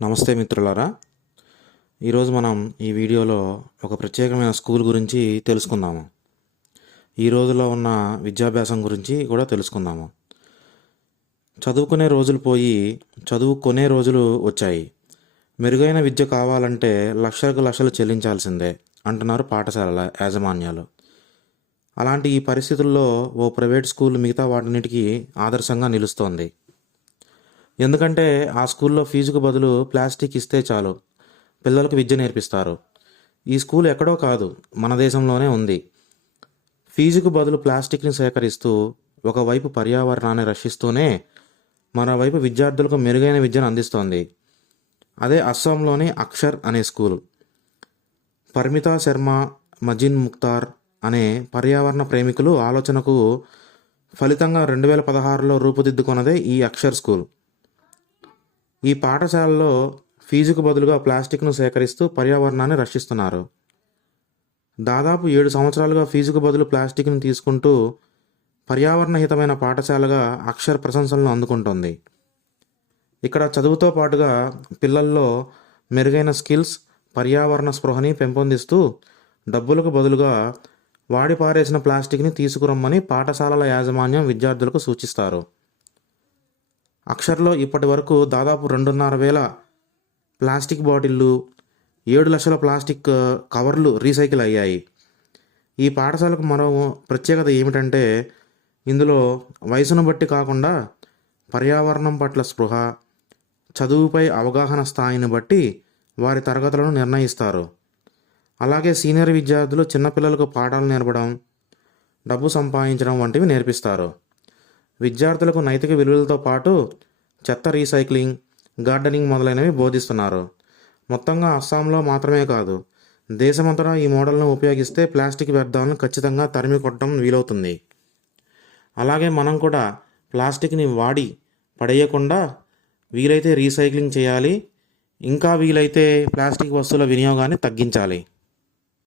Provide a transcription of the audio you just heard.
నమస్తే మిత్రులారా. ఈరోజు మనం ఈ వీడియోలో ఒక ప్రత్యేకమైన స్కూల్ గురించి తెలుసుకుందాము. ఈ రోజులో ఉన్న విద్యాభ్యాసం గురించి కూడా తెలుసుకుందాము. చదువుకునే రోజులు పోయి చదువుకునే రోజులు వచ్చాయి. మెరుగైన విద్య కావాలంటే లక్షలకు లక్షలు చెల్లించాల్సిందే అంటున్నారు పాఠశాలల యాజమాన్యాలు. అలాంటి ఈ పరిస్థితుల్లో ఓ ప్రైవేట్ స్కూల్ మిగతా వాటన్నిటికీ ఆదర్శంగా నిలుస్తోంది. ఎందుకంటే ఆ స్కూల్లో ఫీజుకు బదులు ప్లాస్టిక్ ఇస్తే చాలు, పిల్లలకు విద్య నేర్పిస్తారు. ఈ స్కూల్ ఎక్కడో కాదు, మన దేశంలోనే ఉంది. ఫీజుకు బదులు ప్లాస్టిక్ని సేకరిస్తూ ఒకవైపు పర్యావరణాన్ని రక్షిస్తూనే మరోవైపు విద్యార్థులకు మెరుగైన విద్యను అందిస్తోంది. అదే అస్సాంలోని అక్షర్ అనే స్కూల్. పర్మితా శర్మ, మజిన్ ముక్తార్ అనే పర్యావరణ ప్రేమికులు ఆలోచనకు ఫలితంగా 2016లో రూపుదిద్దుకున్నదే ఈ అక్షర్ స్కూల్. ఈ పాఠశాలలో ఫీజుకు బదులుగా ప్లాస్టిక్ను సేకరిస్తూ పర్యావరణాన్ని రక్షిస్తున్నారు. దాదాపు 7 సంవత్సరాలుగా ఫీజుకు బదులు ప్లాస్టిక్ను తీసుకుంటూ పర్యావరణ హితమైన పాఠశాలగా అక్షర్ ప్రశంసలను అందుకుంటోంది. ఇక్కడ చదువుతో పాటుగా పిల్లల్లో మెరుగైన స్కిల్స్, పర్యావరణ స్పృహని పెంపొందిస్తూ డబ్బులకు బదులుగా వాడి పారేసిన ప్లాస్టిక్ని తీసుకురమ్మని పాఠశాలల యాజమాన్యం విద్యార్థులకు సూచిస్తారు. అక్షర్లో ఇప్పటి వరకు దాదాపు 2,500,000 ప్లాస్టిక్ బాటిళ్ళు, 7 లక్షల ప్లాస్టిక్ కవర్లు రీసైకిల్ అయ్యాయి. ఈ పాఠశాలకు మరో ప్రత్యేకత ఏమిటంటే ఇందులో వయసును బట్టి కాకుండా పర్యావరణం పట్ల స్పృహ, చదువుపై అవగాహన స్థాయిని బట్టి వారి తరగతులను నిర్ణయిస్తారు. అలాగే సీనియర్ విద్యార్థులు చిన్నపిల్లలకు పాఠాలు నేర్పడం, డబ్బు సంపాదించడం వంటివి నేర్పిస్తారు. విద్యార్థులకు నైతిక విలువలతో పాటు చెత్త రీసైక్లింగ్, గార్డెనింగ్ మొదలైనవి బోధిస్తున్నారు. మొత్తంగా అస్సాంలో మాత్రమే కాదు, దేశమంతటా ఈ మోడల్ను ఉపయోగిస్తే ప్లాస్టిక్ వ్యర్థాలను ఖచ్చితంగా తరిమి కొట్టడం వీలవుతుంది. అలాగే మనం కూడా ప్లాస్టిక్ని వాడి పడేయకుండా వీలైతే రీసైక్లింగ్ చేయాలి. ఇంకా వీలైతే ప్లాస్టిక్ వస్తువుల వినియోగాన్ని తగ్గించాలి.